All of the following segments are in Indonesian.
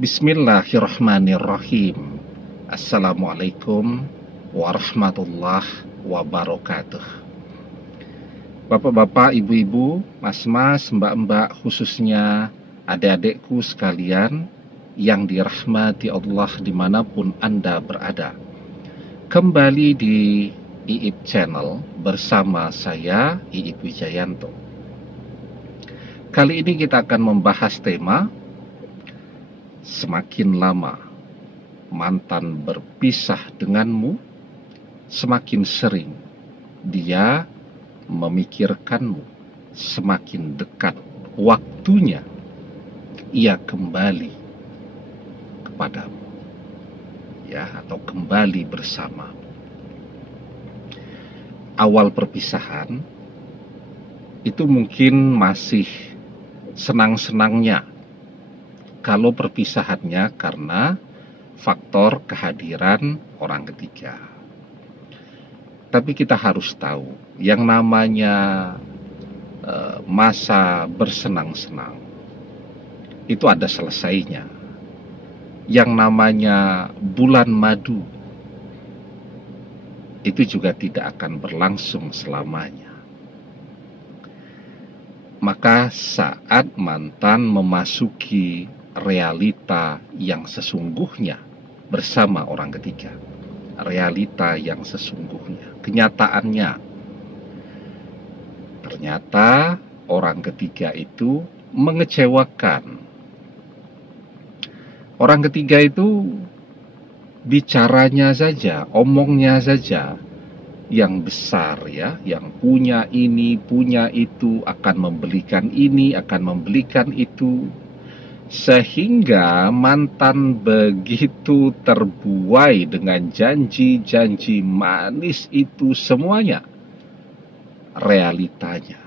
Bismillahirrahmanirrahim. Assalamualaikum warahmatullahi wabarakatuh. Bapak-bapak, ibu-ibu, mas-mas, mbak-mbak, khususnya adik-adikku sekalian yang dirahmati Allah dimanapun Anda berada. Kembali di Iip Channel bersama saya, Iip Wijayanto. Kali ini kita akan membahas tema semakin lama mantan berpisah denganmu, semakin sering dia memikirkanmu, semakin dekat waktunya ia kembali kepadamu, ya, atau kembali bersamamu. Awal perpisahan itu mungkin masih senang-senangnya kalau perpisahannya karena faktor kehadiran orang ketiga. Tapi kita harus tahu, yang namanya masa bersenang-senang itu ada selesainya. Yang namanya bulan madu itu juga tidak akan berlangsung selamanya. Maka saat mantan memasuki realita yang sesungguhnya bersama orang ketiga, realita yang sesungguhnya, kenyataannya, ternyata orang ketiga itu mengecewakan. Orang ketiga itu bicaranya saja, omongnya saja yang besar, ya, yang punya ini, punya itu, akan membelikan ini, akan membelikan itu. Sehingga mantan begitu terbuai dengan janji-janji manis itu semuanya, realitanya.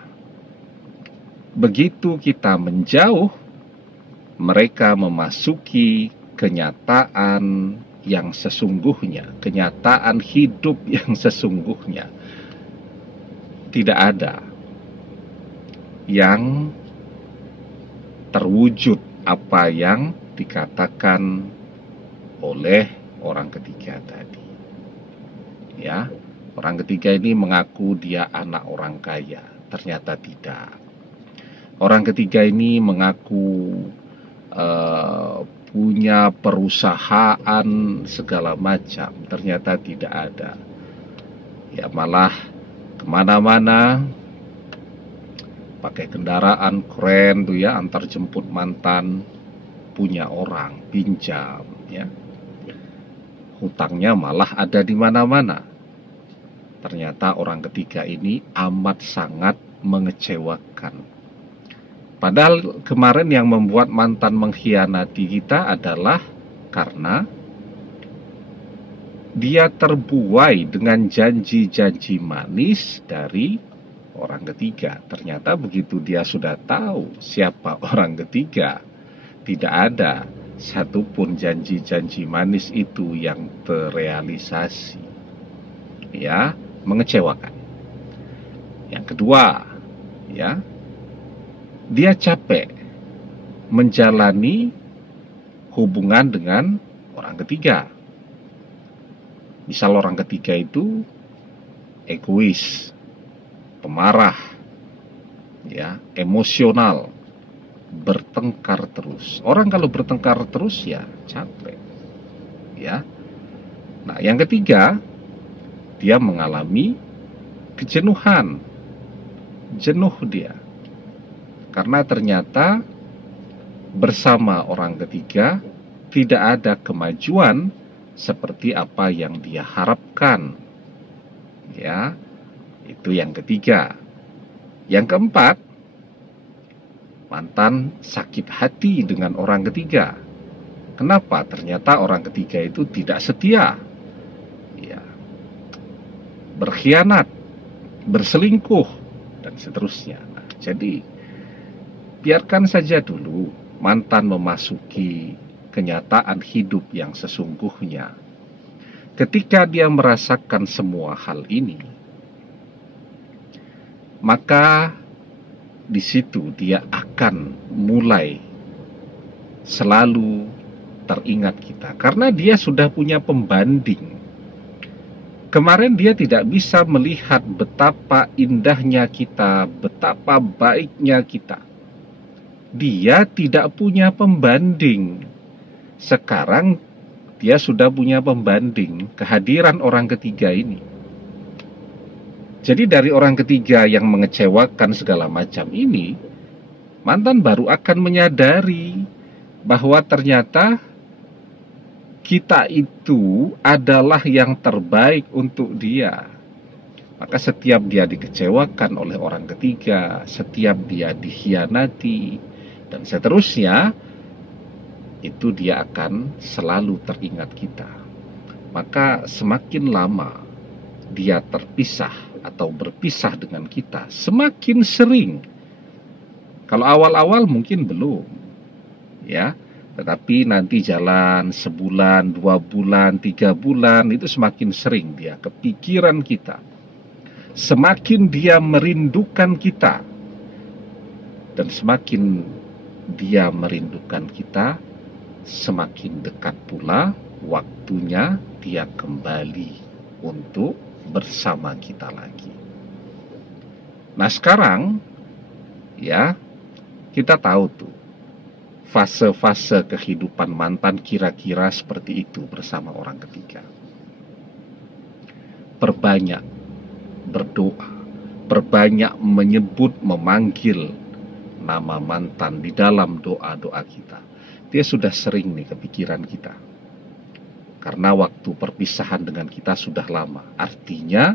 Begitu kita menjauh, mereka memasuki kenyataan yang sesungguhnya, kenyataan hidup yang sesungguhnya. Tidak ada yang terwujud apa yang dikatakan oleh orang ketiga tadi. Ya, orang ketiga ini mengaku dia anak orang kaya, ternyata tidak. Orang ketiga ini mengaku punya perusahaan segala macam, ternyata tidak ada. Ya, malah kemana-mana pakai kendaraan keren tuh ya, antar jemput mantan, punya orang, pinjam, ya. Hutangnya malah ada di mana-mana. Ternyata orang ketiga ini amat sangat mengecewakan. Padahal kemarin yang membuat mantan mengkhianati kita adalah karena dia terbuai dengan janji-janji manis dari orang ketiga. Ternyata begitu dia sudah tahu siapa orang ketiga, tidak ada satupun janji-janji manis itu yang terrealisasi. Ya, mengecewakan. Yang kedua, ya, dia capek menjalani hubungan dengan orang ketiga. Misal orang ketiga itu egois, pemarah, ya, emosional, bertengkar terus. Orang kalau bertengkar terus ya capek, ya. Nah, yang ketiga, dia mengalami kejenuhan, jenuh dia, karena ternyata bersama orang ketiga tidak ada kemajuan seperti apa yang dia harapkan, ya. Itu yang ketiga. Yang keempat, mantan sakit hati dengan orang ketiga. Kenapa? Ternyata orang ketiga itu tidak setia, ya, berkhianat, berselingkuh, dan seterusnya. Nah, jadi biarkan saja dulu mantan memasuki kenyataan hidup yang sesungguhnya. Ketika dia merasakan semua hal ini, maka di situ dia akan mulai selalu teringat kita, karena dia sudah punya pembanding. Kemarin dia tidak bisa melihat betapa indahnya kita, betapa baiknya kita. Dia tidak punya pembanding. Sekarang dia sudah punya pembanding, kehadiran orang ketiga ini. Jadi dari orang ketiga yang mengecewakan segala macam ini, mantan baru akan menyadari bahwa ternyata kita itu adalah yang terbaik untuk dia. Maka setiap dia dikecewakan oleh orang ketiga, setiap dia dikhianati, dan seterusnya, itu dia akan selalu teringat kita. Maka semakin lama dia terpisah atau berpisah dengan kita, semakin sering. Kalau awal-awal mungkin belum, ya. Tetapi nanti jalan sebulan, 2 bulan, 3 bulan, itu semakin sering dia kepikiran kita. Semakin dia merindukan kita. Dan semakin dia merindukan kita, semakin dekat pula waktunya dia kembali untuk bersama kita lagi. Nah sekarang, ya, kita tahu tuh, fase-fase kehidupan mantan kira-kira seperti itu bersama orang ketiga. Perbanyak berdoa, perbanyak menyebut, memanggil nama mantan di dalam doa-doa kita. Dia sudah sering nih kepikiran kita. Karena waktu perpisahan dengan kita sudah lama. Artinya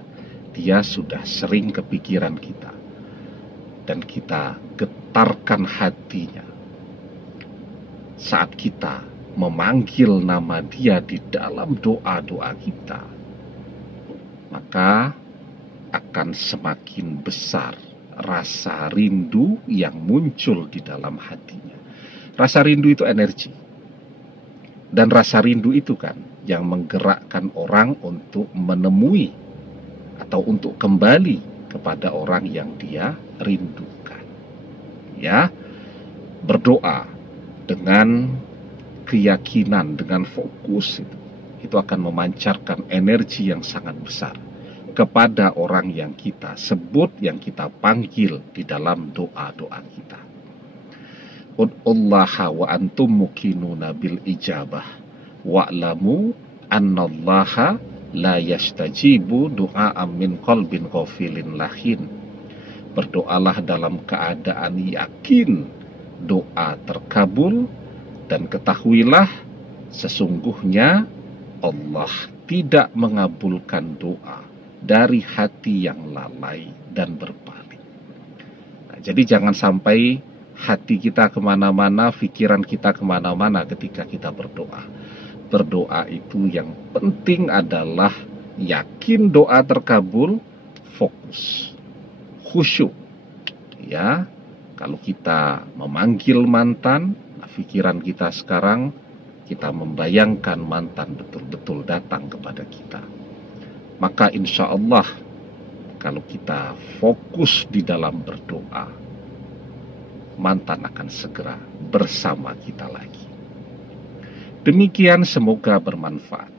dia sudah sering kepikiran kita. Dan kita getarkan hatinya saat kita memanggil nama dia di dalam doa-doa kita, maka akan semakin besar rasa rindu yang muncul di dalam hatinya. Rasa rindu itu energi. Dan rasa rindu itu kan yang menggerakkan orang untuk menemui atau untuk kembali kepada orang yang dia rindukan. Ya, berdoa dengan keyakinan, dengan fokus itu akan memancarkan energi yang sangat besar kepada orang yang kita sebut, yang kita panggil di dalam doa-doa kita. Ud'ullaha wa antum muqinuna bil ijabah wa'lamu annallaha la yastajibu du'a'am min qalbin ghafilin lahin. Berdoalah dalam keadaan yakin doa terkabul, dan ketahuilah sesungguhnya Allah tidak mengabulkan doa dari hati yang lalai dan berpaling. Nah, jadi jangan sampai hati kita kemana-mana, pikiran kita kemana-mana ketika kita berdoa. Berdoa itu yang penting adalah yakin doa terkabul, fokus, khusyuk, ya. Kalau kita memanggil mantan, pikiran kita sekarang, kita membayangkan mantan betul-betul datang kepada kita. Maka insya Allah, kalau kita fokus di dalam berdoa, mantan akan segera bersama kita lagi. Demikian, semoga bermanfaat.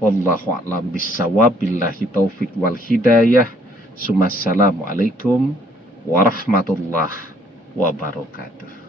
Wallahu a'lam bissawab, billahi taufik wal hidayah. Assalamualaikum warahmatullahi wabarakatuh.